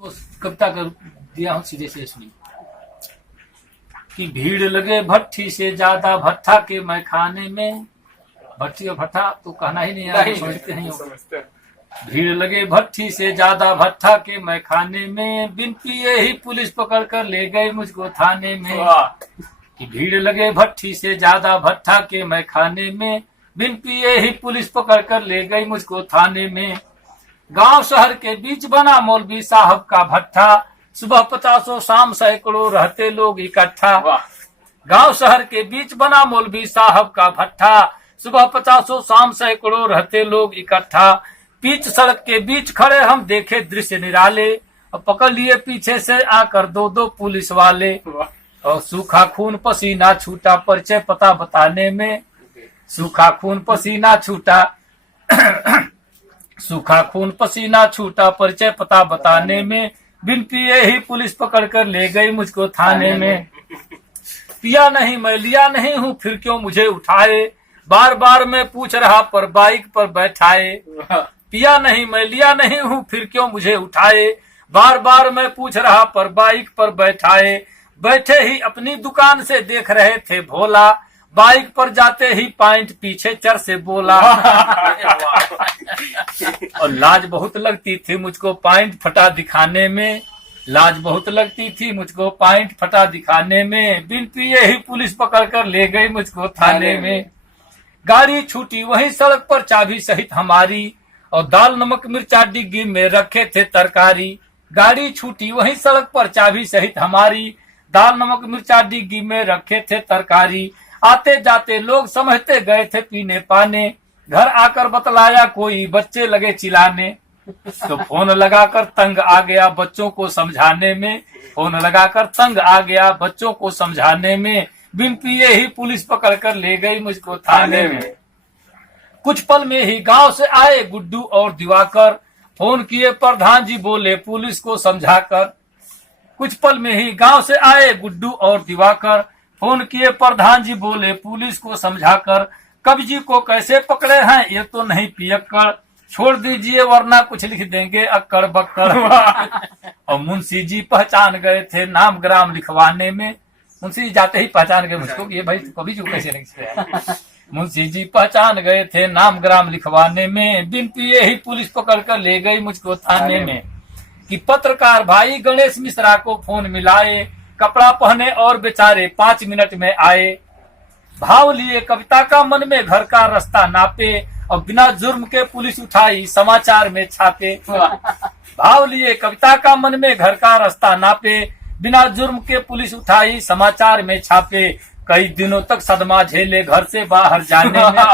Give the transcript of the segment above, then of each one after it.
उस कविता का दिया हूँ सीधे से सुनिए कि भीड़ लगे भट्ठी से ज्यादा भट्ठा के मैं खाने में। भट्ठी और भट्ठा तो कहना ही नहीं है, समझते नहीं हो। भीड़ लगे भट्ठी से ज्यादा भट्ठा के मैं खाने में, बिन पिए ही पुलिस पकड़ कर ले गई मुझको थाने में। कि भीड़ लगे भट्ठी से ज्यादा भट्ठा के मैं खाने में, बिन पिए ही पुलिस पकड़ कर ले गई मुझको थाने में। गांव शहर के बीच बना मौलवी साहब का भट्ठा, सुबह 50 शाम सैकड़ों रहते लोग इकट्ठा। गांव शहर के बीच बना मौलवी साहब का भट्ठा, सुबह 50 शाम सैकड़ों रहते लोग इकट्ठा। बीच सड़क के बीच खड़े हम देखे दृश्य निराले, और पकड़ लिए पीछे से आकर दो पुलिस वाले। और सूखा खून पसीना छूटा परिचय पता बताने में, सूखा खून पसीना छूटा सूखा खून पसीना छूटा परिचय पता बताने में, बिन पिए ही पुलिस पकड़ कर ले गई मुझको थाने में। पिया नहीं मैं लिया नहीं हूँ फिर क्यों मुझे उठाए, बार बार मैं पूछ रहा पर बाइक पर बैठाए। पिया नहीं मैं लिया नहीं हूँ फिर क्यों मुझे उठाए, बार बार मैं पूछ रहा पर बाइक पर बैठाए। बैठे ही अपनी दुकान से देख रहे थे भोला, बाइक पर जाते ही पॉइंट पीछे चर से बोला। और लाज बहुत लगती थी मुझको पॉइंट फटा दिखाने में, लाज बहुत लगती थी मुझको पॉइंट फटा दिखाने में, बिन पिए ही पुलिस पकड़ कर ले गई मुझको थाने में। गाड़ी छूटी वही सड़क पर चाबी सहित हमारी, और दाल नमक मिर्चा डिग्गी में रखे थे तरकारी। गाड़ी छूटी वही सड़क पर चाबी सहित हमारी, दाल नमक मिर्चा डिग्गी में रखे थे तरकारी। आते जाते लोग समझते गए थे पीने पाने, घर आकर बतलाया कोई बच्चे लगे चिल्लाने। तो फोन लगाकर तंग आ गया बच्चों को समझाने में, फोन लगाकर तंग आ गया बच्चों को समझाने में, बिन पिए ही पुलिस पकड़ कर ले गई मुझको थाने में। कुछ पल में ही गांव से आए गुड्डू और दिवाकर, फोन किए प्रधान जी बोले पुलिस को समझाकर। कुछ पल में ही गांव से आए गुड्डू और दिवाकर, फोन किए प्रधान जी बोले पुलिस को समझाकर। कब्जी को कैसे पकड़े हैं ये तो नहीं पियक्कड़, छोड़ दीजिए वरना कुछ लिख देंगे अक्कड़ बक्कड़। और मुंशी जी पहचान गए थे नाम ग्राम लिखवाने में, मुंशी जी जाते ही पहचान गए मुझको कि ये भाई कभी जो कैसे लिखते। मुंशी जी पहचान गए थे नाम ग्राम लिखवाने में, बिन पिए ही पुलिस पकड़ कर ले गई मुझको थाने में। कि पत्रकार भाई गणेश मिश्रा को फोन मिलाए, कपड़ा पहने और बेचारे 5 मिनट में आए। भाव लिए कविता का मन में घर का रास्ता नापे, और बिना जुर्म के पुलिस उठाई समाचार में छापे। भाव लिए कविता का मन में घर का रास्ता नापे, बिना जुर्म के पुलिस उठाई समाचार में छापे। कई दिनों तक सदमा झेले घर से बाहर जाने में,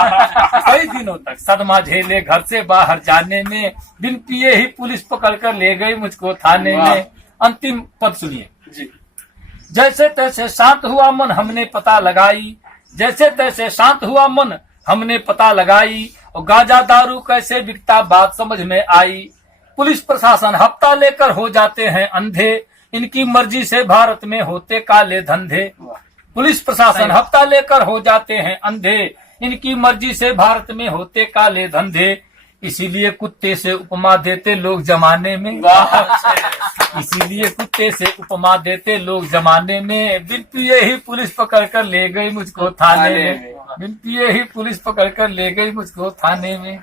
कई दिनों तक सदमा झेले घर से बाहर जाने में, बिन पिए ही पुलिस पकड़ कर ले गई मुझको थाने में। अंतिम पद सुनिए। जैसे तैसे शांत हुआ मन हमने पता लगाई, जैसे तैसे शांत हुआ मन हमने पता लगाई, और गांजा दारू कैसे बिकता बात समझ में आई। पुलिस प्रशासन हफ्ता लेकर हो जाते हैं अंधे, इनकी मर्जी से भारत में होते काले धंधे। पुलिस प्रशासन हफ्ता लेकर हो जाते हैं अंधे, इनकी मर्जी से भारत में होते काले धंधे। इसीलिए कुत्ते से उपमा देते लोग जमाने में, इसीलिए कुत्ते से उपमा देते लोग जमाने में, बिन पिए ही पुलिस पकड़ कर ले गई मुझको थाने में, बिन पिए ही पुलिस पकड़ कर ले गई मुझको थाने में।